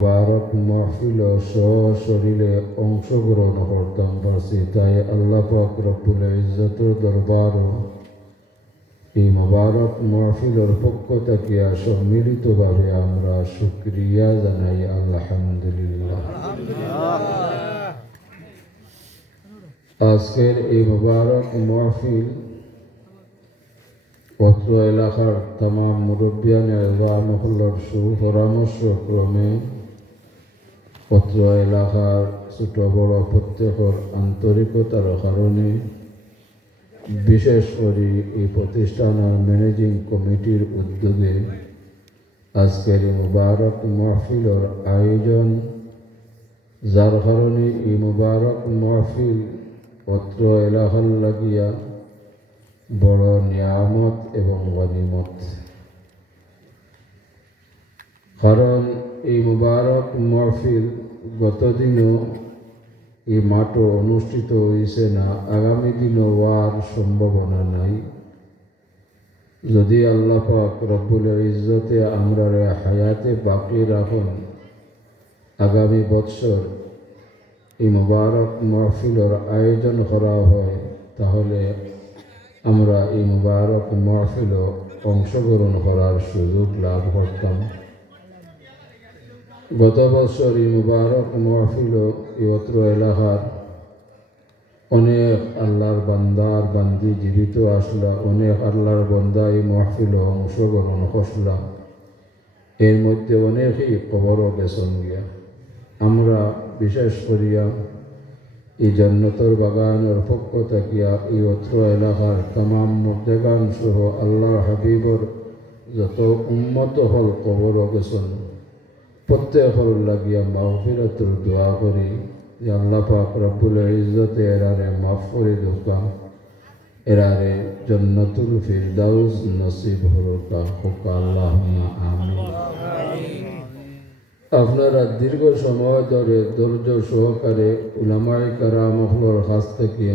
মুবারক মাহফিল ও সশরীরে অংশগ্রহণ করতাম পারছি, তাই আল্লাহ পাক রব্বুল ইজ্জতের দরবার এই মুবারক মাহফিলের পক্ষ থেকে সম্মিলিতভাবে আমরা শুকরিয়া জানাই। আলহামদুলিল্লাহ। আজকের এই মুবারক মাহফিল অত্র এলাকার তামাম মুরব্বিয়ান ওয়া মহল্লার সুপরামর্শ ক্রমে অত্র এলাকার ছোট বড় প্রত্যেকের আন্তরিকতার কারণে বিশেষ করে এই প্রতিষ্ঠানের ম্যানেজিং কমিটির উদ্যোগে আজকের এই মুবারক মাহফিলের আয়োজন, যার কারণে এই মুবারক মাহফিল অত্র এলাকার লাগিয়া বড় নিয়ামত এবং গনিমত। কারণ এই মুবারক মাহফিল গতদিনও এই মাঠও অনুষ্ঠিত হয়েছে না, আগামী দিনও হওয়ার সম্ভাবনা নাই। যদি আল্লাহ পাক রব্বুল ইজ্জতে আমরা হায়াতে বাকি রাখুন, আগামী বৎসর এই মুবারক মাহফিলের আয়োজন করা হয়, তাহলে আমরা এই মুবারক মাহফিলও অংশগ্রহণ করার সুযোগ লাভ করতাম। গত বছর এই মুবারক মাহফিল অত্র এলাকার অনেক আল্লাহর বান্দার বান্দি জীবিত আসলা, অনেক আল্লাহর বান্দা এই মাহফিল অংশগ্রহণ করলা। এর মধ্যে অনেকেই কবরও গেছেন গিয়া। আমরা বিশেষ করিয়া এই জান্নাতুল বাগানের পক্ষ থাকিয়া এই অত্র এলাকার তামাম মুর্দেগান সহ আল্লাহর হাবিবর যত উম্মত হল কবরও গেছেন, প্রত্যেকের লাগিয়া মাগফিরাতুর দোয়া করি যে আল্লাহ পাক রব্বুল ইজ্জতে এরারে মাফ করে দোকা, এরারে জান্নাতুল ফিরদাউস নসিব হরকা হোকা, আল্লাহুম্মা আমিন। আপনারা দীর্ঘ সময় ধরে ধৈর্য সহকারে উলামায়ে কেরামের কাছ থেকে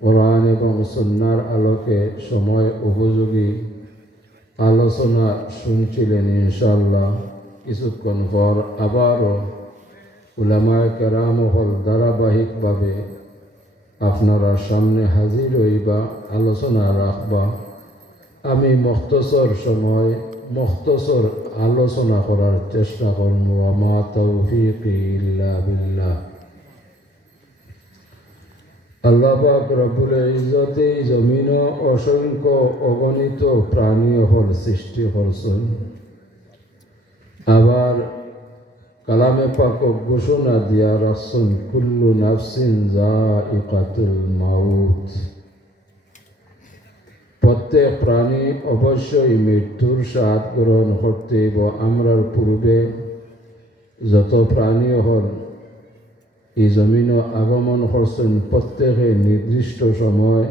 কোরআন এবং সুন্নাহর আলোকে সময় উপযোগী আলোচনা শুনছিলেন। ইনশাআল্লাহ কিছুক্ষণ পর আবারও উলামায়ে কেরামের ধারাবাহিকভাবে আপনারা সামনে হাজির হইবা, আলোচনা রাখবা। আমি মুখতসর সময় মুখতসর আলোচনা করার চেষ্টা করব। ওয়া তাওফীকি ইল্লা বিল্লাহ। আল্লাহ পাক রব্বুল ইজ্জতে জমিন অসংখ্য অগণিত প্রাণী হল সৃষ্টি করছেন। আবার কালামে পাক ঘোষণা দিয়া রাখছেন, কুল্লু নাফসিন যায়িকাতুল মাউত। প্রত্যেক প্রাণী অবশ্যই মৃত্যুর স্বাদ গ্রহণ করতে হইব। আমরার পূর্বে যত প্রাণী হল এই জমিন আগমন করছেন, প্রত্যেকে নির্দিষ্ট সময়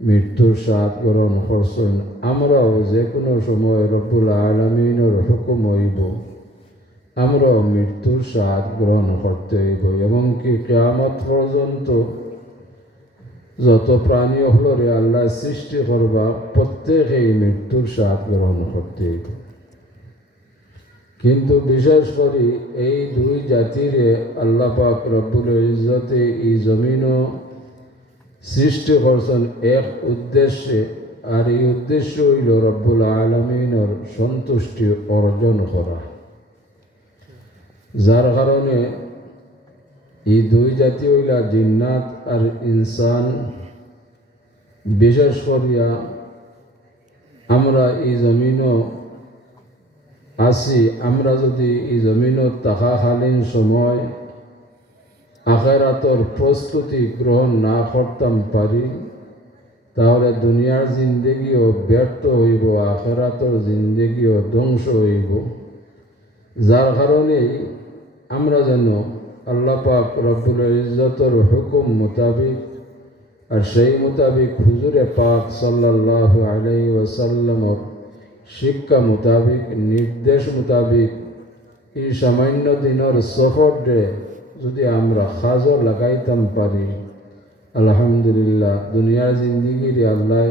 মৃত্যুর স্বাদ গ্রহণ করছেন। আমরাও যে কোনো সময় রব্বুল আলামিনের হুকুম হইব, আমরাও মৃত্যুর স্বাদ গ্রহণ করতে হইব। এমনকি কিয়ামত পর্যন্ত যত প্রাণী হলরে আল্লাহ সৃষ্টি করবা, প্রত্যেকেই মৃত্যুর স্বাদ গ্রহণ করতে হইব। কিন্তু বিশেষ করে এই দুই জাতিরে আল্লাহ পাক রব্বুল ইজ্জতে এই জমিন সৃষ্টি করছেন এক উদ্দেশ্যে, আর এই উদ্দেশ্য হইল রব্বুল আলামিনের সন্তুষ্টি অর্জন করা। যার কারণে এই দুই জাতি হইলা জিন্নাত আর ইনসান। বিশেষ করিয়া আমরা এই জমিনও আছি, আমরা যদি এই জমিনত থাকাকালীন সময় আখিরাতের প্রস্তুতি গ্রহণ না করতাম পারি, তাহলে দুনিয়ার জিন্দেগিও ব্যর্থ হইব, আখিরাতের জিন্দেগিও ধ্বংস হইব। যার কারণেই আমরা যেন আল্লাহ পাক রব্বুল ইজ্জতের হুকুম মোতাবিক আর সেই মোতাবিক হুজুরে পাক সাল্লাল্লাহু আলাইহি ওয়াসাল্লামের শিক্ষা মোতাবিক, নির্দেশ মোতাবিক এই সামান্য দিনের সফরে যদি আমরা কাজও লাগাইতাম পারি, আলহামদুলিল্লাহ দুনিয়ার জিন্দিগির আল্লাহ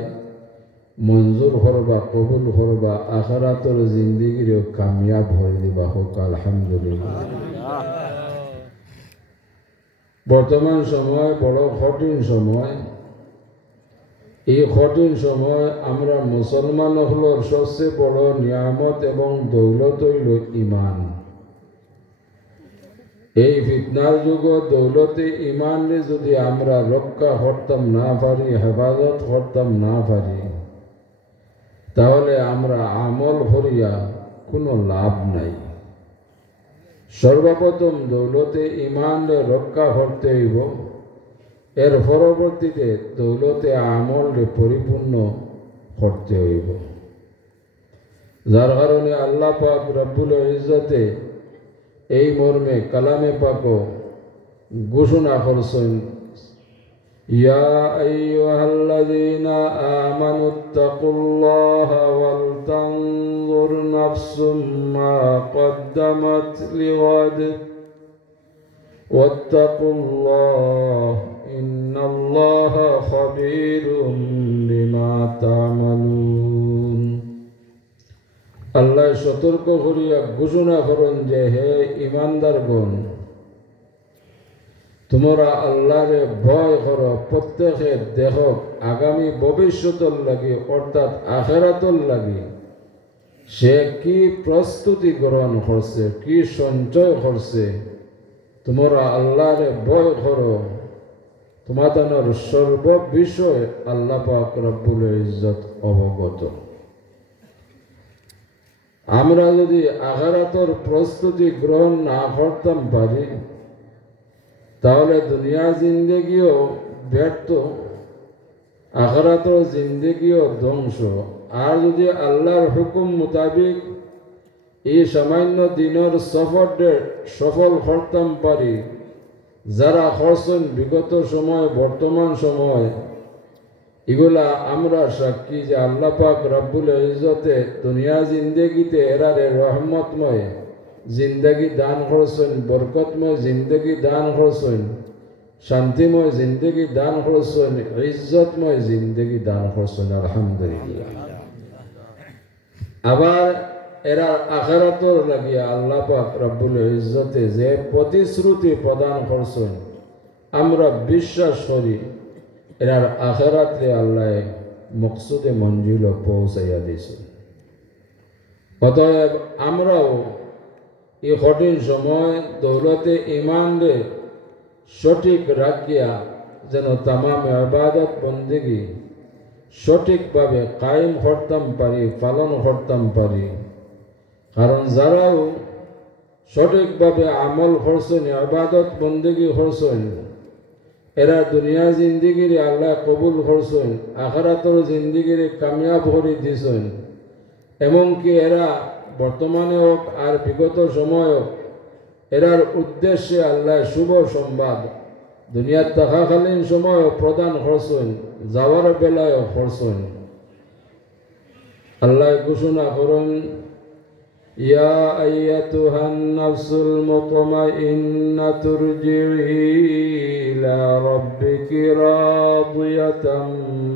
মঞ্জুর করবা, কবুল করবা, আখিরাতের জিন্দেগিরে কামিয়াব হয়ে দিবা। হোক আলহামদুলিল্লাহ। বর্তমান সময় বড় কঠিন সময়। এই কঠিন সময় আমরা মুসলমান হলোর সবচেয়ে বড় নিয়ামত এবং দৌলত হইল ইমান। এই ফিতনার যুগ দৌলতে ইমানে যদি আমরা রক্ষা করতাম না পারি, হেফাজত করতাম না পারি, তাহলে আমরা আমল করিয়া কোনো লাভ নাই। সর্বপ্রথম দৌলতে ইমানে রক্ষা করতে হইব, এর পরবর্তীতে দৌলতে আমলে পরিপূর্ণ করতে হইব। যার কারণে আল্লাহ পাক রব্বুল ইজ্জতে এই মর্মে কালামে পাক ঘোষণা করছেন, ইয়া আইয়ুহাল্লাযীনা আমানুত্তাকুল্লাহা ওয়াল তানজুর নাফসুম মা কদ্দামাত লিগাদ ওয়াত্তাকুল্লাহ ইন্নাল্লাহা খাবীরুম বিমা তা'মালুন। আল্লাহ সতর্ক করিয়া ঘোষণা করেন যে, হে ঈমানদারগণ, তোমরা আল্লাহরে ভয় করো, প্রত্যেকে দেখো আগামী ভবিষ্যতের লাগি অর্থাৎ আখিরাতের লাগি সে কি প্রস্তুতি গ্রহণ করছে, কি সঞ্চয় করছে। তোমরা আল্লাহরে ভয় করো, তোমাদের সর্ব বিষয় আল্লাহ পাক রব্বুল ইজ্জত অবগত। আমরা যদি আখিরাতের প্রস্তুতি গ্রহণ না করতাম পারি, তাহলে দুনিয়া জিন্দেগিও ব্যর্থ, আখিরাতের জিন্দেগিও ধ্বংস। আর যদি আল্লাহর হুকুম মোতাবিক এই সামান্য দিনের সফরে সফল করতাম পারি, যারা করছেন বিগত সময় বর্তমান সময়, এগুলা আমরা সাক্ষী যে আল্লাহ পাক রব্বুল ইজ্জতে দুনিয়া জিন্দেগিতে এরারে রহমতময় জিন্দগি দান করছেন, বরকতময় জিন্দগি দান করছেন, শান্তিময় জিন্দগি দান করছেন, ইজ্জতময় জিন্দগি দান করছেন, আলহামদুলিল্লাহ। আবার এরা আখিরাতের লাগিয়া আল্লাহ পাক রব্বুল ইজ্জতে যে প্রতিশ্রুতি প্রদান করছেন, আমরা বিশ্বাস করি এরার আখিরাতে আল্লাহ মকসুদে মঞ্জিল পৌঁছাইয়া দিয়েছেন। অতএব আমরাও এই কঠিন সময় দৌলতে ইমানরে সঠিক রাখিয়া যেন তামাম ইবাদত বন্দেগি সঠিকভাবে কায়েম করতাম পারি, পালন করতাম পারি। কারণ যারাও সঠিকভাবে আমল করছেন, ইবাদত বন্দেগি করছেন, এরা দুনিয়া জিন্দিগির আল্লাহ কবুল করছেন, আখিরাতের জিন্দিগির কামিয়াব করে দিয়েছেন। এমনকি এরা বর্তমানে হোক আর বিগত সময় হোক, এরার উদ্দেশ্যে আল্লাহ শুভ সংবাদ দুনিয়ার থাকাকালীন সময় প্রদান করছেন, যাওয়ার বেলায়ও করছেন। আল্লাহ ঘোষণা করেন, ইয়া আইয়াতুহান নাফসুল মুতমাইন্নাতু ইরজিই ইলা রাব্বিকি রাদিয়াতাম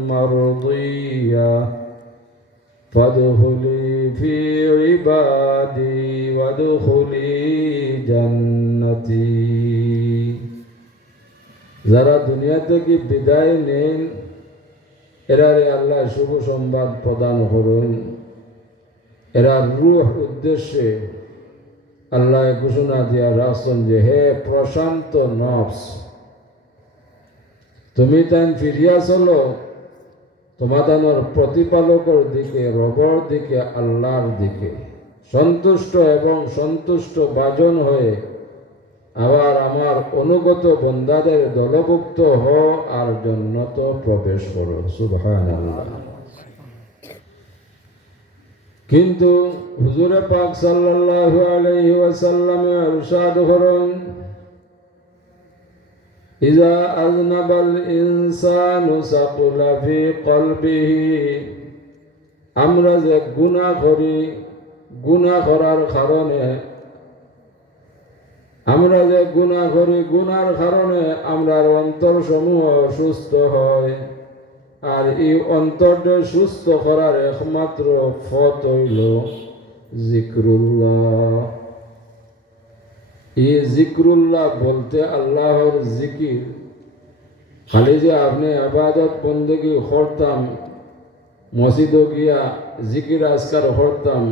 মারদিয়া ফাদখুলি ফি ইবাদি ওয়াদখুলি জান্নাতি। যারা দুনিয়া থেকে বিদায় নেন, এরারে আল্লাহ শুভ সংবাদ প্রদান করুন। এরা রূহ উদ্দেশ্যে আল্লাহ ঘোষণা দিয়া রাখছেন যে, হে প্রশান্ত নফস, তুমি তাই ফিরিয়া চলো তোমাদের প্রতিপালকের দিকে, রবর দিকে, আল্লাহর দিকে, সন্তুষ্ট এবং সন্তুষ্ট বাজন হয়ে আবার আমার অনুগত বন্দাদের দলভুক্ত হও আর জান্নাত প্রবেশ করো। সুবহানাল্লাহ। কিন্তু হুজুরে পাক সাল্লাল্লাহু আলাইহি ওয়াসাল্লাম ইরশাদ করেন, ইজা আযনাবাল ইনসানু সাকুলা ফি কলবিহি, আমরা যে গুনাহ করি, গুনাহ করার কারণে গুনার কারণে আমরার অন্তর সমূহ অসুস্থ হয়, আর এই অন্তরটা সুস্থ করার একমাত্র পথ হইল জিক্রুল্লাহ। এই জিক্রুল্লাহ বলতে আল্লাহর জিকির, খালি যে আপনি আবাদত বন্দেগি করতাম, মসজিদে গিয়া জিকির আজকার করতাম,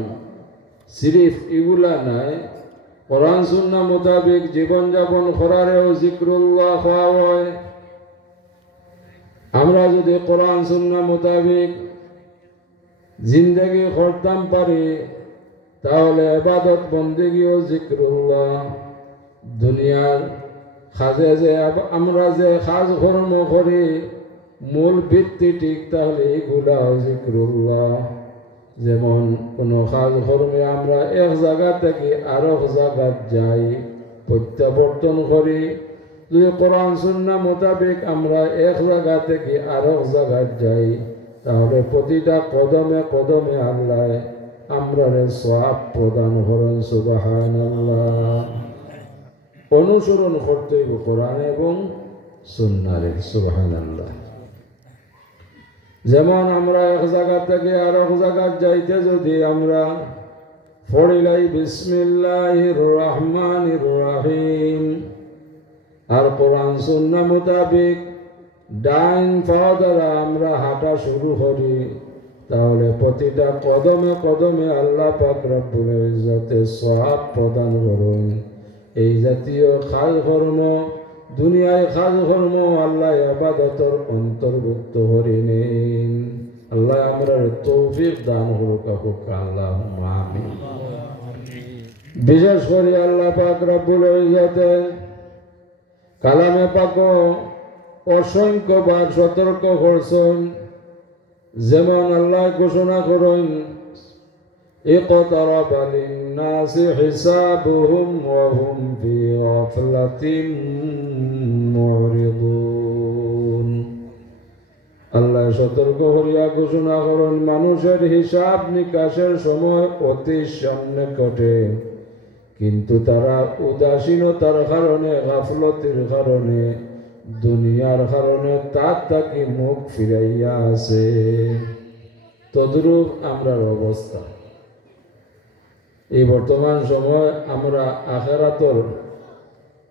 সিরিফ এগুলা নাই, কোরআন সুন্নাহ মোতাবেক জীবনযাপন করারেও জিক্রুল্লাহ হওয়া হয়। আমরা যদি কোরআন সুন্নাহ মোতাবেক জিন্দেগি করতাম পারি, তাহলে ইবাদত বন্দেগিও জিক্রুল্লাহ। দুনিয়ার কাজে যে আমরা যে কাজ কর্ম করি, মূল ভিত্তি ঠিক তাহলে এগুলা জিক্রুল্লাহ। যেমন কোনো কাজ কর্মে আমরা এক জায়গা থেকে আরেক জায়গায় যাই, প্রত্যাবর্তন করি, যদি কোরআন সুন্নাহ মোতাবেক আমরা এক জায়গা থেকে আরেক জায়গায় যাই, তাহলে প্রতিটা কদমে কদমে আল্লাহ আমরা সওয়াব প্রদান করেন। সুবহানাল্লাহ। অনুসরণ করতে হবে কোরআন এবং সুন্নাহর। সুবহানাল্লাহ। যেমন আমরা এক জায়গা থেকে আরেক জায়গায় যাইতে যদি আমরা পড়িলাই বিসমিল্লাহির রহমানির রহিম আর কোরআন সুন্নাহ মোতাবেক ডাইন পা দ্বারা আমরা হাঁটা শুরু করি, তাহলে প্রতিটা কদমে কদমে আল্লাহ পাক রব্বুল ইজ্জতে সওয়াব প্রদান করুন। এই জাতীয় কাজ কর্ম, দুনিয়ায় কাজ কর্ম আল্লাহ ইবাদতের অন্তর্ভুক্ত করে নেন। আল্লাহ আমরা তৌফিক দান করুক। আল্লাহুম্মা আমিন। বিশেষ করে আল্লাহ পাক রব্বুল ইজ্জতে কালামে পাক অসংখ্যবার সতর্ক করছেন। যেমন আল্লাহ ঘোষণা করেন, ইকতারাবা লিন-নাসি হিসাবুহুম ওয়া হুম ফি গাফলাতিন মুরিদুন। আল্লাহ সতর্ক করিয়া ঘোষণা করেন, মানুষের হিসাব নিকাশের সময় অতি সন্নিকটে, কিন্তু তারা উদাসীনতার কারণে, গাফলতির কারণে, দুনিয়ার কারণে তার তাকে মুখ ফিরাইয়া আছে। তদ্রূপ আমরার অবস্থা। এই বর্তমান সময় আমরা আখিরাতের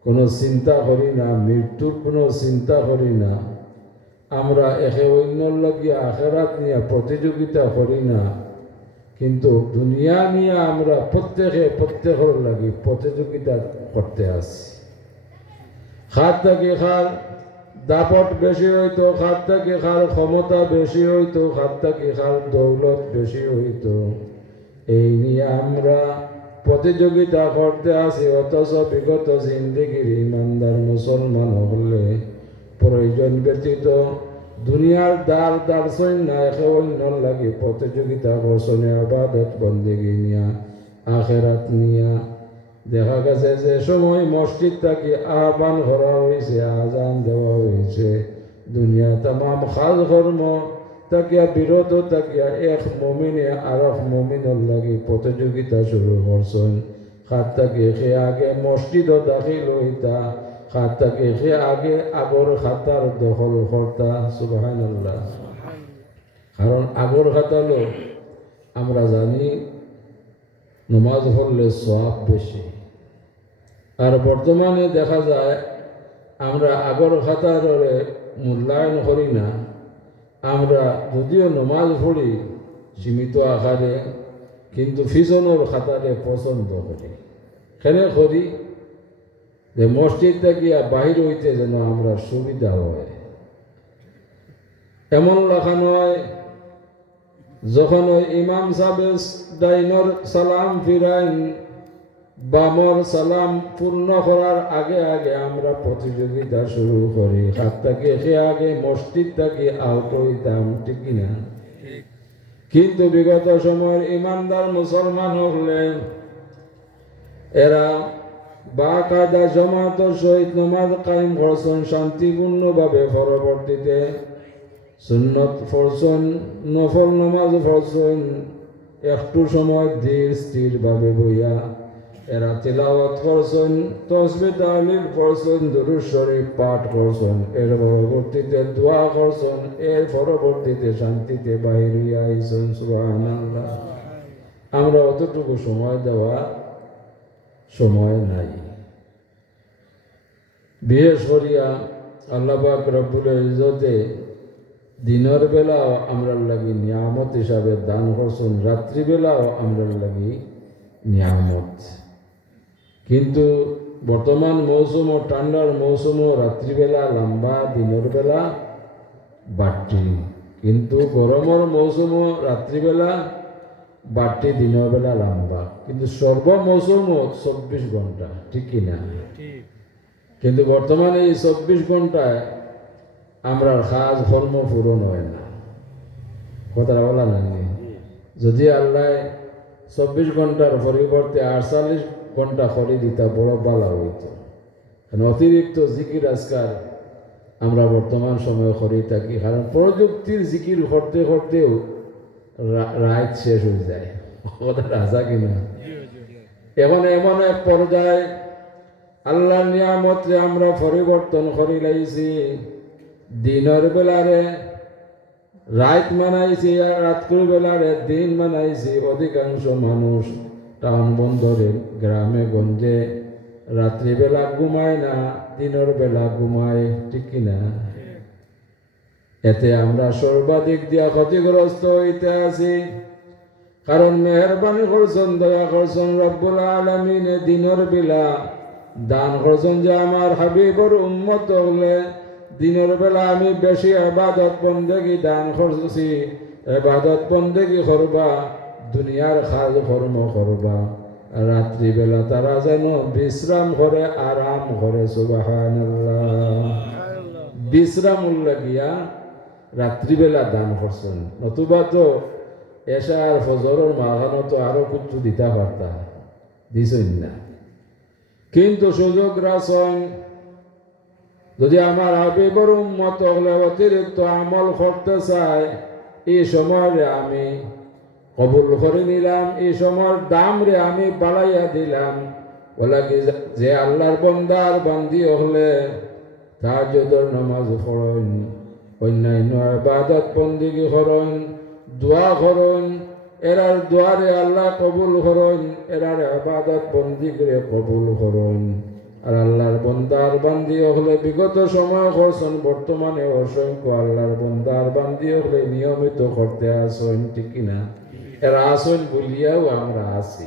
কোনো চিন্তা করি না, মৃত্যুর কোনো চিন্তা করি না, আমরা একে অন্যর লাগিয়া আখিরাত নিয়ে প্রতিযোগিতা করি না, কিন্তু দুনিয়া নিয়ে আমরা প্রত্যেকের লাগি প্রতিযোগিতা করতে আসি। খার থেকে খার দাপট বেশি হইতো, খার থেকে খার ক্ষমতা বেশি হইতো, খার থেকে খার দৌলত বেশি হইতো, এই নিয়ে আমরা প্রতিযোগিতা করতে আসি। অথচ বিগত জিন্দেগির ইমানদার মুসলমান হলে প্রয়োজন ব্যতীত দুনিয়ার দ্বার দার্শন না একে অন্যর লাগে প্রতিযোগিতা করছেন ইবাদত বন্দেগি নিয়া, আখিরাত নিয়া। দেখা গেছে যে সময় মসজিদ থেকে আহ্বান করা হয়েছে, আজান দেওয়া হয়েছে, দুনিয়া তামাম কাজ কর্ম তাকিয়া বিরত তাকিয়া এক মুমিনে আরেক মুমিনের লাগি প্রতিযোগিতা শুরু করছেন। খাত থেকে সে আগে মসজিদ দাখিল হইতা, খাত থেকে সে আগে আগর খাতার দখল করতা। সুবহানাল্লাহ। কারণ আগর খাতা হলো আমরা জানি নামাজ পড়লে সওয়াব বেশি, আর বর্তমানে দেখা যায় আমরা আগর খাতার মূল্যায়ন করি না। আমরা যদিও নামাজ পড়ি সীমিত আকারে, কিন্তু পিছনের খাতারে পছন্দ করি। কেন করি? যে মসজিদ থেকে বাহির হইতে যেন আমরা সুবিধা হয়। এমন লেখা নয়, যখন ওই ইমাম সাহেব ডাইনর সালাম ফিরাইন, বামর সালাম পূর্ণ করার আগে আগে আমরা প্রতিযোগিতা শুরু করি। হাত থেকে সে আগে মসজিদ থেকে আউট হইতাম, ঠিক না? কিন্তু বিগত সময়ের ইমানদার মুসলমান হলেন এরা বাকায়দা জামাতের সহিত নামাজ কায়েম করছেন শান্তিপূর্ণভাবে। পরবর্তীতে সুন্নত পড়ছেন, নফল নামাজ পড়ছেন, একটু সময় ধীর স্থিরভাবে বইয়া এরা তিলাওয়াত করছেন, তাসবিহ তাহলিল করছেন, দুরূদ শরীফ পাঠ করছেন, এর পরবর্তীতে দোয়া করছেন, এর পরবর্তীতে শান্তিতে বাহির হইয়া আইছেন। সুবহানাল্লাহ। আমরা অতটুকু সময় দেওয়া সময় নাই। বিশেষ করিয়া আল্লাহ পাক রব্বুল ইজ্জতে দিনের বেলাও আমরা লাগি নিয়ামত হিসাবে দান করছেন, রাত্রিবেলাও আমরা লাগি নিয়ামত। কিন্তু বর্তমান মৌসুম ও ঠান্ডার মৌসুমও রাত্রিবেলা লম্বা, দিনের বেলা বাড়তি। কিন্তু গরমের মৌসুমও রাত্রিবেলা বাড়তি, দিনের বেলা লম্বা। কিন্তু সর্ব মৌসুমও 24 ঘন্টা, ঠিক কিনা? কিন্তু বর্তমানে এই 24 ঘন্টায় আমরা কাজ কর্ম পূরণ হয় না। কথাটা বলা নাকি? যদি আল্লাহ 24 ঘন্টার পরিবর্তে 48 ঘন্টা করে দিতা বড় ভালো হইত। অতিরিক্ত জিকির আজকাল আমরা বর্তমান সময়ে করে থাকি, কারণ প্রযুক্তির জিকির করতে করতেও রাত শেষ হয়ে যায়। কথাটা আসা কিনা? এখন এমন এক পর্যায়ে আল্লাহর নিয়ামতে আমরা পরিবর্তন করে লাইছি। দিনের বেলারে রাত মানাইছি, আর রাত্রির বেলারে দিন মানাইছি। অধিকাংশ মানুষ টাউন বন্দরে, গ্রামে গঞ্জে রাত্রিবেলা ঘুমায় না, দিনের বেলা ঘুমায়, ঠিক কিনা? এতে আমরা সর্বাধিক দিয়া ক্ষতিগ্রস্ত হইতে আছি। কারণ মেহরবানি করছেন, দয়া করছেন রব্বুল আলামিন দিনের বেলা দান করছেন যে আমার হাবিবর উম্মত হলে দিনের বেলা আমি বেশি ইবাদত বন্দেগী দান করছি। ইবাদত বন্দেগী করবা, দুনিয়ার কাজ কর্ম করবা, রাত্রিবেলা তারা যেন বিশ্রাম করে, আরাম করে। সুবহানাল্লাহ। বিশ্রাম লাগিয়া রাত্রিবেলা দান করছেন, নতুবা তো এশার ফজরের মাঝখানে তো আরো কিছু দিতে পারতা, দিছেন না। কিন্তু সুযোগ রাখছেন যদি আমার হাবিবর উম্মত হলে অতিরিক্ত আমল করতে চায়, এই সময় আমি কবুল করে নিলাম, এই সময়ের দাম রে আমি বাড়াইয়া দিলাম। বলা কি যে আল্লাহর বন্দার বান্দি হলে তাহাজ্জুদের নামাজ পড়েন, অন্যান্য ইবাদত বন্দেগী করেন, দোয়া করেন, এরার দোয়ারে আল্লাহ কবুল করেন, এরার ইবাদত বন্দেগীরে কবুল করেন। আর আল্লাহর বন্দার বান্দি হলে বিগত সময় করছেন, বর্তমানে অসংখ্য আল্লাহর বন্দার বান্দি হলে নিয়মিত করতে আসেন, ঠিক কিনা? এরা আসেন বলিয়াও আমরা আছি।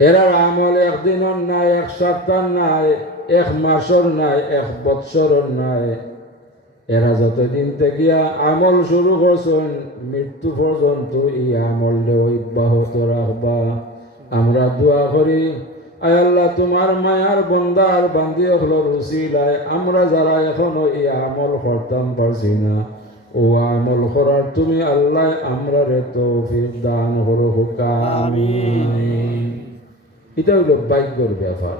এরার আমল একদিনের নাই, এক সপ্তাহ নাই, এক মাসের নাই, এক বৎসরের নাই। এরা যতদিন থেকে আমল শুরু করছেন, মৃত্যু পর্যন্ত এই আমল অব্যাহত রাখবা। আমরা দোয়া করি, আয় আল্লাহ তোমার মায়ার বন্দার বান্দি হলোর উসিলায় আমরা যারা এখনো এই আমল করতাম পারছি না, ও আমল করার তুমি আল্লাহ আমরা রে তৌফিক দান করো, আমিন। এটা হইল ভাগ্যের ব্যাপার।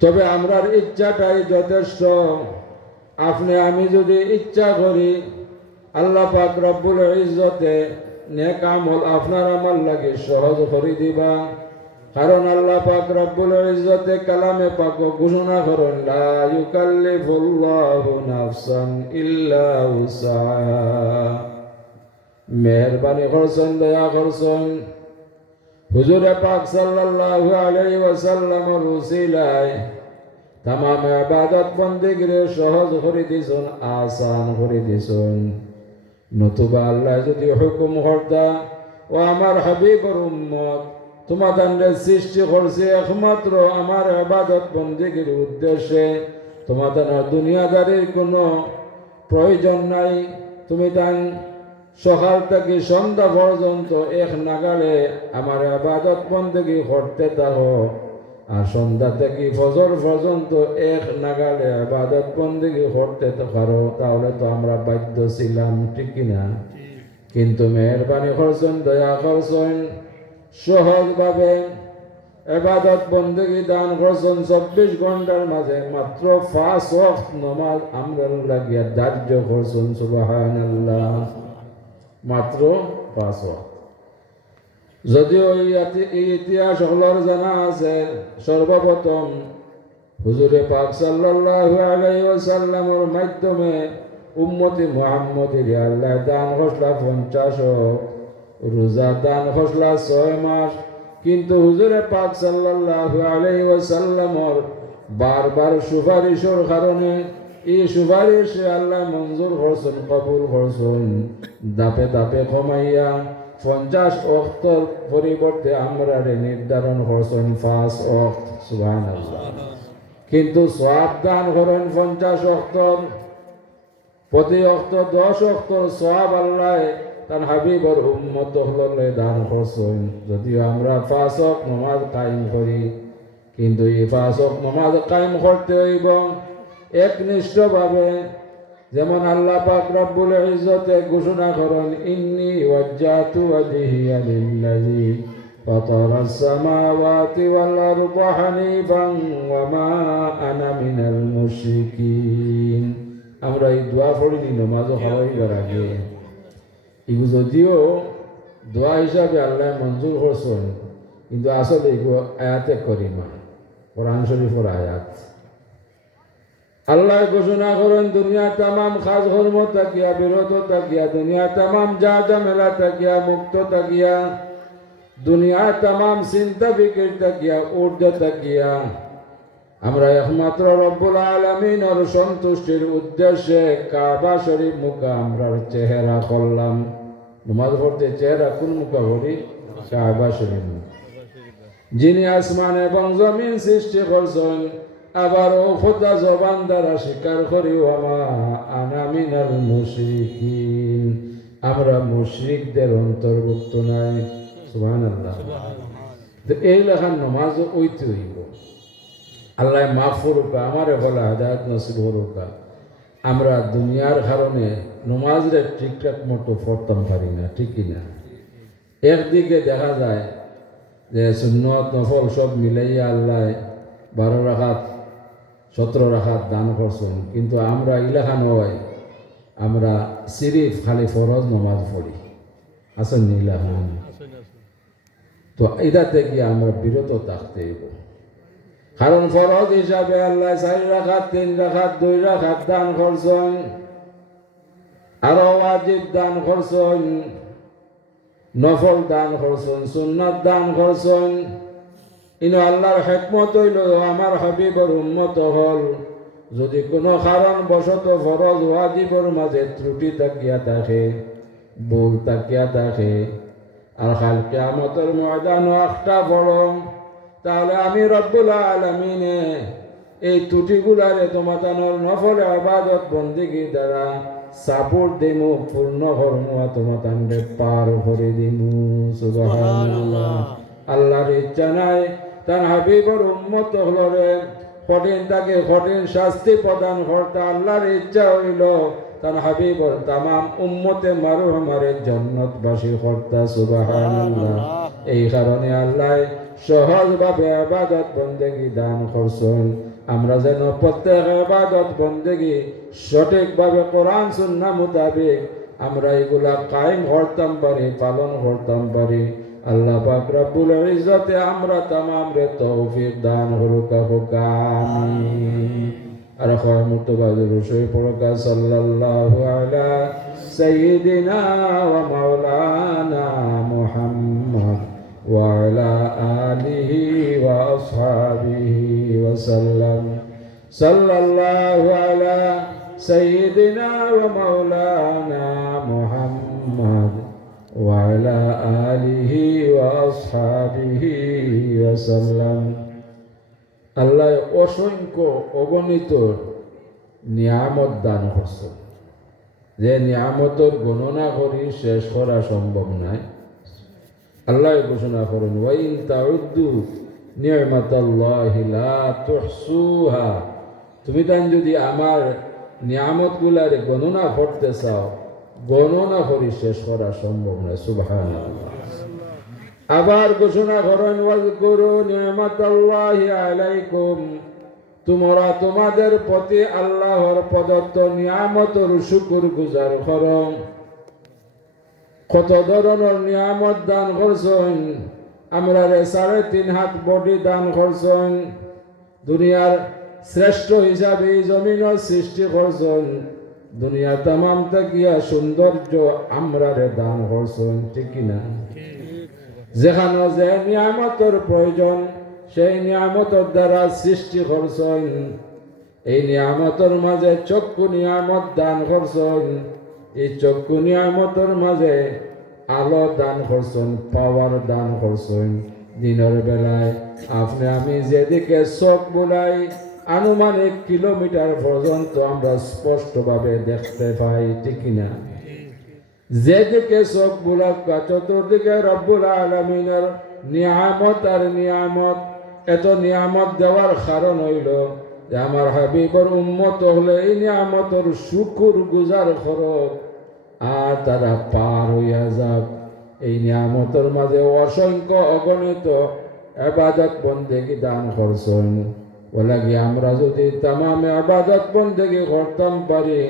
তবে আমরার ইচ্ছাটাই যথেষ্ট। আপনি আমি যদি ইচ্ছা করি, আল্লাহ পাক রব্বুল ইজ্জতে নেক আমল আপনার আমার লাগে সহজ করে দিবা। কারণ আল্লাহ পাক রব্বুল ইজ্জতে কালামে পাক ঘোষণা করেন, লা ইউকাল্লিফুল্লাহু নাফসান ইল্লা উসআহা। মেহেরবানি করছেন, দয়া করছেন হুজুরে পাক সাল্লাল্লাহু আলাইহি ওয়াসাল্লামের উসিলায় তামাম ইবাদত বন্দেগীরে সহজ করে দিয়েছেন, আসান করে দিয়েছেন। নতুবা আল্লাহ যদি হুকুম করতা, ও আমার হাবিবর উম্মত তোমাদের সৃষ্টি করছে একমাত্র আমার ইবাদত বন্দেগীর উদ্দেশ্যে, তোমাদের দুনিয়াদারির কোনো প্রয়োজন নাই। তুমি তান সকাল থেকে সন্ধ্যা পর্যন্ত এক নাগালে আমার ইবাদত বন্দেগী করতে থাকো, আর সন্ধ্যা থেকে ফজর পর্যন্ত এক নাগালে ইবাদত বন্দেগী করতে পারো, তাহলে তো আমরা বাধ্য ছিলাম, ঠিক কিনা? কিন্তু মেহেরবানি করছেন, দয়া করছেন, সহজভাবে ইবাদত বন্দেগী দান করছেন। 24 ঘন্টার মাঝে মাত্র 5 ওয়াক্ত নামাজ আমরা লাগিয়া ধার্য করছেন। সুবহানাল্লাহ। মাত্র 5 ওয়াক্ত। যদিও এই ইতিহাস হলর জানা আছে, সর্বপ্রথম হুজুরে পাক সাল্লাল্লাহু আলাইহি ওয়াসাল্লামের মাধ্যমে উম্মতি মুহাম্মদের আল্লাহ দান খসলা 50 রোজা দান খসলা 6 মাস। কিন্তু হুজুরে পাক সাল্লাল্লাহু আলাইহি ওয়াসাল্লামের বারবার সুপারিশের কারণে এই সুপারিশ আল্লাহ মঞ্জুর করছেন, কবুল করছেন। দাপে দাপে কমাইয়া 50 ওয়াক্তর পরিবর্তে আমরা নির্ধারণ করছেন 5 ওয়াক্ত। সুবহানাল্লাহ। কিন্তু সওয়াব দান করেন 50 ওয়াক্তর, প্রতি ওয়াক্ত 10 ওয়াক্তর সওয়াব আল্লাহ তার হাবিবর উম্মত হলে দান করছেন। যদিও আমরা 5 ওয়াক্ত নামাজ কায়েম করি, কিন্তু এই 5 ওয়াক্ত নামাজ কায়েম করতে হইব একনিষ্ঠভাবে। যেমন আল্লাহ পাক রব্বুল ইজ্জতে ঘোষণা করেন, ইন্নী ওয়াজ্জাহতু ওয়াজহিয়া লিল্লাযী ফাতারাস সামাওয়াতি ওয়াল আরদা হানিফান ওয়া মা আনা মিনাল মুশরিকিন। আমরা এই দোয়া পড়ি নামাজ হওয়ার আগে। এগুলো যদিও দোয়া হিসাবে আল্লাহ মঞ্জুর করছেন, কিন্তু আসলে এগুলো আয়াতে করিমা, কোরআন শরীফের আয়াত। আল্লাহ ঘোষণা করেন, দুনিয়া তামাম খাস কর্ম তাকিয়া বিরত তাকিয়া, দুনিয়া তামাম যা ঝামেলা তাকিয়া মুক্ত তাকিয়া, দুনিয়া তামাম চিন্তা ফিকির তাকিয়া ঊর্ধ্বে তাকিয়া আমরা একমাত্র রব্বুল আলামিনের সন্তুষ্টির উদ্দেশ্যে কাবা শরীফ মুখা আমরা চেহারা করলাম। নামাজ পড়তে চেহারা কোন মুখা করি? কাবা শরীফ মুখ। যিনি আসমান এবং জমিন সৃষ্টি করছেন, আবারও খোদা জবান দ্বারা স্বীকার করি, ওয়ামা আনা মিনাল মুশরিকিন, আমরা মুশরিকদের অন্তর্ভুক্ত নাই। সুবহানাল্লাহ। তো এই লেখার নামাজ ওইতে হইব। আল্লাহ মাফ করুকা, আমারে বলা হাদায়াত নসিব করুকা। আমরা দুনিয়ার কারণে নমাজরে ঠিকঠাক মতো পড়তাম পারি না, ঠিকই না। একদিকে দেখা যায় যে সুন্নত নফল সব মিলাইয়া আল্লাহ 12 রাকাত 17 রাকাত দান করছেন, কিন্তু আমরা ইলাকা নয়, আমরা সিরিফ খালি ফরজ নমাজ পড়ি। আসেন ইলাকা। তো এটা থেকে আমরা বিরত থাকতে হইব। কারণ ফরজ হিসাবে আল্লাহ 4 রাকাত 3 রাকাত 2 রাকাত দান করছেন, আরো ওয়াজিব দান করছেন, নফল দান করছেন, সুন্নাত দান করছেন। ইনো আল্লাহর হিকমত হইল, আমার হাবিবের উম্মত হল যদি কোনো কারণ বশত ফরজ ওয়াজিবের মাঝে ত্রুটি তাকিয়া থাকে, ভুল তাকিয়া থাকে, আর কাল কিয়ামতের ময়দানে একটা বড়, তাহলে আমি রব্বুল আলামিনে এই ত্রুটিগুলারে তোমাতানোর নফল ইবাদত বন্দেগী দ্বারা সাপোর্ট দিমু, পূর্ণ কর্ম তোমাতানরে পার করে দিমু। সুবহানাল্লাহ। আল্লাহর ইচ্ছা নাই তার হাবিবর উম্মত হলরে কঠিন তাকে কঠিন শাস্তি প্রদান করতে। আল্লাহর ইচ্ছা হইল তার হাবিবর তামাম উম্মতে মারুহামারে জান্নাতবাসী করতা। সুবহানাল্লাহ। এই কারণে আল্লাহ সহজভাবে ইবাদত বন্দেগী দান করছেন। আমরা যেন প্রত্যেক ইবাদত বন্দেগী সঠিকভাবে কোরআন সুন্নাহ মোতাবেক আমরা এগুলা কায়েম করতাম পারি, পালন করতাম পারি। আল্লাহ পাক রব্বুল ইজ্জতে আমরা তামাম রে তৌফিক দান করুকা। আমিন। আর খয় মুতবাজুর রসুল পড়কা সাল্লাল্লাহু আলা সাইয়্যিদিনা ওয়া মাওলানা মুহাম্মদ ওয়া আলা আলিহি ওয়া আসহাবিহি ওয়া সাল্লাম। সাল্লাল্লাহু আলা সাইয়্যিদিনা ওয়া মাওলানা মুহাম্মদ ওয়া আলা আলিহি ওয়া আসহাবিহি ওয়া সাল্লাম। আল্লাহ অসংখ্য অগণিত নিয়ামত দান করছে, যে নিয়ামতের গণনা করি শেষ করা সম্ভব নয়। আল্লাহ ঘোষণা করেন, ওয়া ইন তাউদ্দু নি'মাতাল্লাহি লা তুহসুহা, তুমি তান যদি আমার নিয়ামতগুলারে গণনা করতে চাও, গণনা করি শেষ করা সম্ভব নয়। সুবহানাল্লাহ। আবার ঘোষণা করেন, ওয়াজকুরু নি'মাতাল্লাহি আলাইকুম, তোমরা তোমাদের প্রতি আল্লাহর প্রদত্ত নিয়ামতের শুকর গুজার করো। কত ধরনের নিয়ামত দান করছেন, আমরা 3.5 হাত বডি দান করছেন, দুনিয়ার শ্রেষ্ঠ হিসাবে এই জমিনের সৃষ্টি করছেন, দুনিয়া তামাম তাকিয়া সৌন্দর্য আমরা দান করছেন, ঠিক কিনা? যেখানে যে নিয়ামতের প্রয়োজন সেই নিয়ামতের দ্বারা সৃষ্টি করছেন। এই নিয়ামতের মাঝে চক্ষু নিয়ামত দান করছেন, এই চক্ষু নিয়ামতের মাঝে আলো দান করছেন, পাওয়ার দান করছেন। দিনের বেলায় আপনি আমি যেদিকে চোখ বুলাই আনুমানিক কিলোমিটার পর্যন্ত আমরা স্পষ্টভাবে দেখতে পাই, ঠিক কিনা? যেদিকে চোখ বুলাক চতুর্দিকে রব্বুল আলামিনের নিয়ামত আর নিয়ামত। এত নিয়ামত দেওয়ার কারণ হইল যে আমার হাবিবর উম্মত হলে এই নিয়ামতের শুকুর গুজার করক আর তারা পার হইয়া যাক। এই নিয়ামতের মাঝে অসংখ্য অগণিত ইবাদত বন্দেগী দান করছেন। বলে কি আমরা যদি তামামে ইবাদত বন্দেগী করতাম পারি,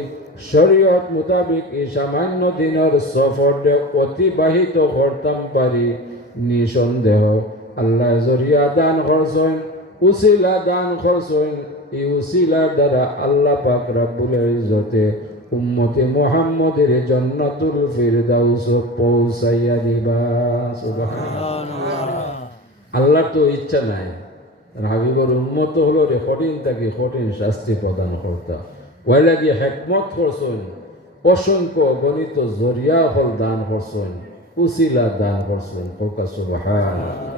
শরীয়ত মোতাবিক এই সামান্য দিনের সফর অতিবাহিত করতাম পারি, নিঃসন্দেহ আল্লাহ জরিয়া দান করছেন, উসিলা দান করছেন। এই উসিলার দ্বারা আল্লাহ পাক রব্বুল ইজ্জতে উম্মতে মুহাম্মদের জান্নাতুল ফিরদাউস পৌঁছাইয়া দিবা। সুবহানাল্লাহ। আল্লাহর তো ইচ্ছা নাই হাবিবর উম্মত হলো রে কঠিন তাকে কঠিন শাস্তি প্রদান করতা, ওই লাগি হেকমত করছেন, অসংখ্য গণিত জরিয়া ফল দান করছেন, উসিলা দান করছেন। সুবহানাল্লাহ।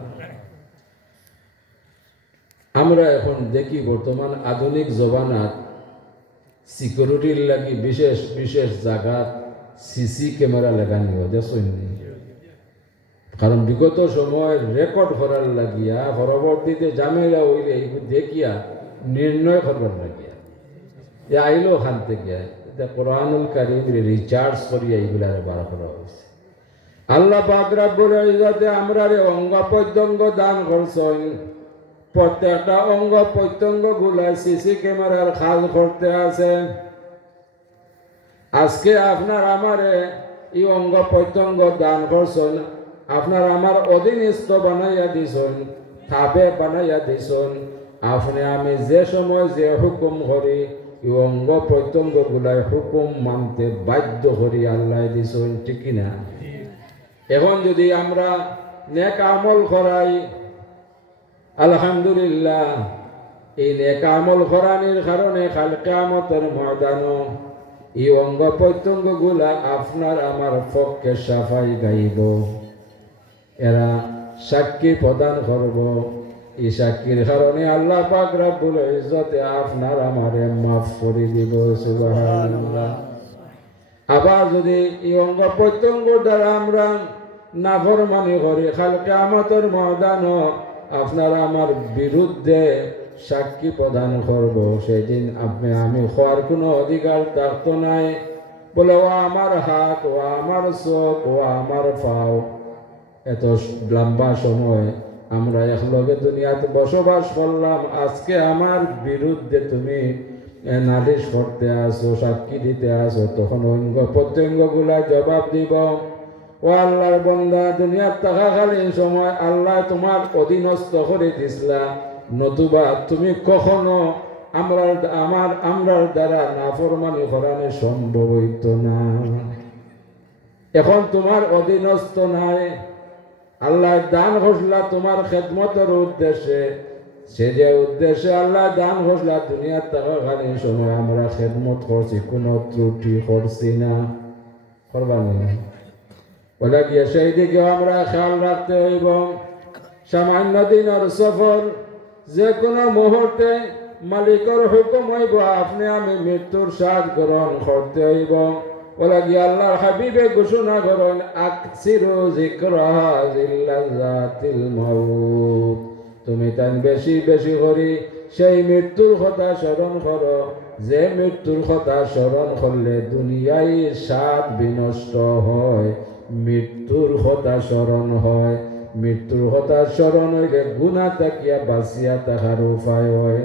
আমরা এখন দেখি বর্তমান আধুনিক জমানাত সিকিউরিটির লাগি বিশেষ বিশেষ জায়গাত সিসি ক্যামেরা লাগানি দেখছেন। কারণ বিগত সময় রেকর্ড করার লাগিয়া পরবর্তীতে ঝামেলা হইলে এইগুলো দেখিয়া নির্ণয় করবার লাগিয়া যে আইলো ওখান থেকে কোরআনুল কারীম রিচার্জ করিয়া এইগুলার বার করা হয়েছে। আল্লাহ পাক রব্বুল ইজ্জতে আমরা অঙ্গ প্রত্যঙ্গ দান করছেন। প্রত্যেকটা অঙ্গ প্রত্যঙ্গ গুলা সিসি ক্যামেরার খাল করতে আছে। আজকে আপনার আমারে এই অঙ্গ প্রত্যঙ্গ দান করছেন, আপনার আমার অধীনস্থ বানাইয়া দিছেন, থাপে বানাইয়া দিছেন। আপনি আমি যে সময় যে হুকুম করি এই অঙ্গ প্রত্যঙ্গ গুলাই হুকুম মানতে বাধ্য করি আল্লাহ দিছেন, ঠিক কিনা? এখন যদি আমরা নেক আমল করাই, আলহামদুলিল্লাহ, এই নেক আমল করানির কারণে কাল কিয়ামতের ময়দানে এই অঙ্গ প্রত্যঙ্গ গুলা আপনার আমার পক্ষে সাফাই গাইব। এরা সাক্ষী প্রদান করব। এই সাক্ষীর কারণে আল্লাহ পাক রব্বুল ইজ্জতে আপনার আমারে মাফ করে দিব। সুবহানাল্লাহ। আবার যদি এই অঙ্গ প্রত্যঙ্গ দ্বারা আমরা নাফরমানি করি, কাল কিয়ামতের ময়দানে আপনার আমার বিরুদ্ধে সাক্ষী প্রদান করব। সেদিন আপনি আমি হওয়ার কোনো অধিকার থাকতো নাই। বলে ও আমার হাত, ও আমার চোখ, ও আমার পাও, এত লম্বা সময় আমরা একলগে দুনিয়াতে বসবাস করলাম, আজকে আমার বিরুদ্ধে তুমি নালিশ করতে আসো, সাক্ষী দিতে আসো, তখন অঙ্গ প্রত্যঙ্গ গুলা জবাব দিব, ও আল্লাহর বান্দা, দুনিয়ার থাকাকালীন সময় আল্লাহ তোমার অধীনস্থ করে দিছিলা, নতুবা তুমি কখনো আমরার দ্বারা নাফরমানি করানো সম্ভব হইত না। এখন তোমার অধীনস্থ নাই, আল্লাহ দান ঘোষলা তোমার খেদমতের উদ্দেশ্যে। সে যে উদ্দেশ্যে আল্লাহ দান ঘোষলা দুনিয়ার থাকাকালীন সময় আমরা খেদমত করছি, কোনো ত্রুটি করছি না, করবানি বলে গিয়ে সেই দিকে আমরা খেয়াল রাখতে হইব। সামান্য দিনের সফর, যে কোনো মুহূর্তে মালিকের হুকুম হইব আপনি আমি মৃত্যুর স্বাদ গ্রহণ করতে হইব। বলে গিয়ে আল্লাহর হাবিবে ঘোষণা করেন, আকসিরু যিকরাহা জিল্লাযাতিল মাউত, তুমি তান বেশি বেশি করি সেই মৃত্যুর কথা স্মরণ করো, যে মৃত্যুর কথা স্মরণ করলে দুনিয়ায় স্বাদ বিনষ্ট হয়, মৃত্যুর কথা স্মরণ হয়। মৃত্যুর কথা স্মরণ হইলে গুনাহ তাকিয়া বাঁচিয়া থাকার উপায় হয়।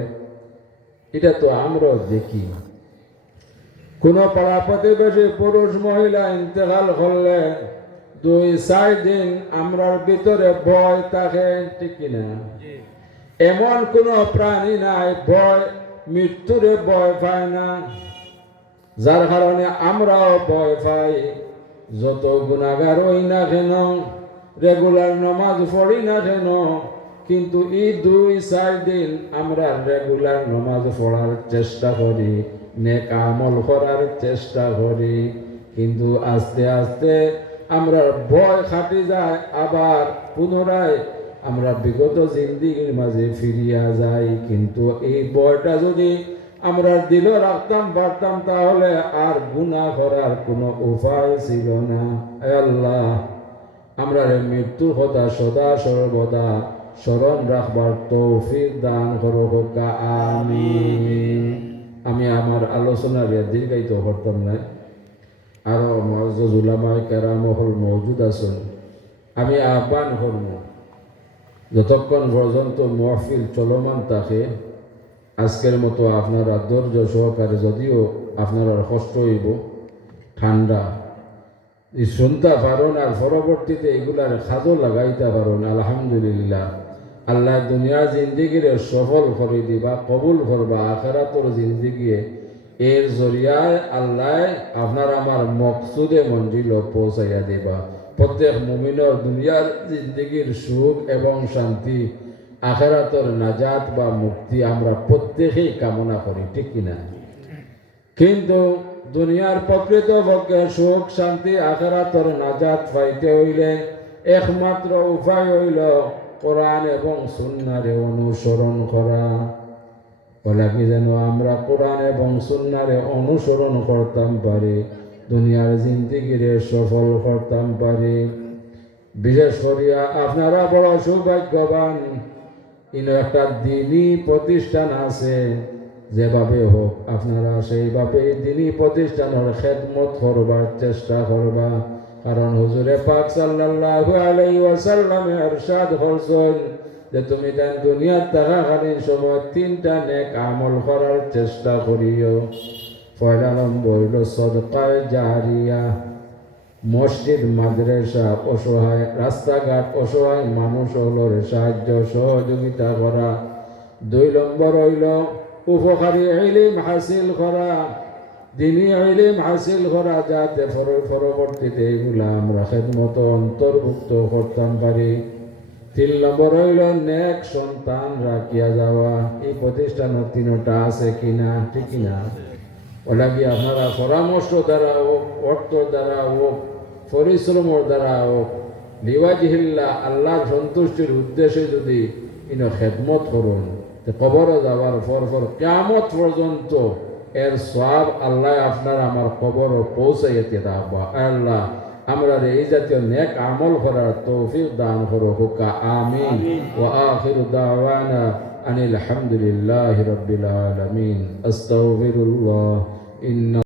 এটা তো আমরাও দেখি, কোন পাড়া প্রতিবেশী পুরুষ মহিলা ইন্তেকাল করলে 2-4 দিন আমরার ভিতরে ভয় থাকে, ঠিক কিনা? এমন কোনো প্রাণী নাই ভয় মৃত্যুরে ভয় পায় না, যার কারণে আমরাও ভয় পাই। যত গুনাহগার হই না কেন, রেগুলার নামাজ পড়ি না কেন, কিন্তু এই 2-4 দিন আমরা রেগুলার নামাজ পড়ার চেষ্টা করি, নেক আমল করার চেষ্টা করি, কিন্তু আস্তে আস্তে আমরা ভয় খাটি যায়, আবার পুনরায় আমরা বিগত জিন্দিগির মাঝে ফিরিয়া যাই। কিন্তু এই ভয়টা যদি আমরা দিল রাখতাম পারতাম, তাহলে আর গুনাহ করার কোনো উপায় ছিল না। আল্লাহ, আমরা মৃত্যুর কথা সদা সর্বদা স্মরণ রাখবার তৌফিক দান করো, আমিন। আমি আমার আলোচনার দীর্ঘায়িত করতাম না, আরো মুআজ্জাজ উলামায়ে কেরাম হল মওজুদ আছেন। আমি আহ্বান করব, যতক্ষণ পর্যন্ত মাহফিল চলমান থাকে আজকের মতো আপনারা ধৈর্য সহকারে, যদিও আপনারা কষ্ট হইব, ঠান্ডা শুনতে পারেন আর পরবর্তীতে এগুলার খাজো লাগাইতে পারেন। আলহামদুলিল্লাহ, আল্লাহ দুনিয়ার জিন্দিগিরে সফল করে দিবা, কবুল করবা, আখিরাতের জিন্দিগি এর জরিয়ায় আল্লাহ আপনার আমার মকসুদে মঞ্জিল পৌঁছাইয়া দিবা। প্রত্যেক মুমিনের দুনিয়ার জিন্দিগির সুখ এবং শান্তি, আখিরাতের নাজাত বা মুক্তি আমরা প্রত্যেকেই কামনা করি, ঠিক কিনা? কিন্তু দুনিয়ার প্রকৃত পক্ষে সুখ শান্তি আখিরাতের নাজাত পাইতে হইলে একমাত্র উপায় হইল কোরআন এবং সুন্নাহরে অনুসরণ করা। বলে কি যেন আমরা কোরআন এবং সুন্নাহরে অনুসরণ করতাম পারি, দুনিয়ার জিন্দিগিরে সফল করতাম পারি। বিশেষ করিয়া আপনারা বড় সৌভাগ্যবান, ইনো একটা দিনী প্রতিষ্ঠান আছে, যেভাবে হোক আপনারা সেইভাবে দিনী প্রতিষ্ঠানের খেদমত করবার চেষ্টা করবা। কারণ হুজুরে পাক সাল্লাল্লাহু আলাইহি ওয়াসাল্লামে ইরশাদ করছেন যে তুমি তাই দুনিয়ার থাকাকালীন সময় 3টা নেক আমল করার চেষ্টা করিও। পয়লা নম্বর হইল সদকায়ে জারিয়া, মসজিদ মাদ্রাসা অসহায়, রাস্তাঘাট অসহায় মানুষ হলোর সাহায্য সহযোগিতা করা। 2 নম্বর হইল উপকারী ইলম হাসিল করা, দিনী ইলম হাসিল করা, যাতে পরবর্তীতে এগুলা আমরা খেদমত অন্তর্ভুক্ত করতাম পারি। 3 নম্বর হইল নেক সন্তান রাখিয়া যাওয়া। এই প্রতিষ্ঠানের 3টা আছে কিনা, ঠিক কিনা? ওলা কি আপনারা পরামর্শ দ্বারা হোক, অর্থ দ্বারা হোক, পরিশ্রমের দ্বারা হোক, লিওয়াজিহিল্লাহ আল্লাহর সন্তুষ্টির উদ্দেশ্যে যদি খেদমত করুন, কবরে যাওয়ার পর কিয়ামত পর্যন্ত এর সওয়াব আল্লাহ আপনার আমার কবর পৌঁছাইতে রাখবা। আল্লাহ আমরা এই জাতীয় নেক আমল করার তৌফিক দান করো, আমিন। ওয়া আখিরু দাওয়ানা আনিল হামদুলিল্লাহি রাব্বিল আলামিন। আস্তাগফিরুল্লাহ।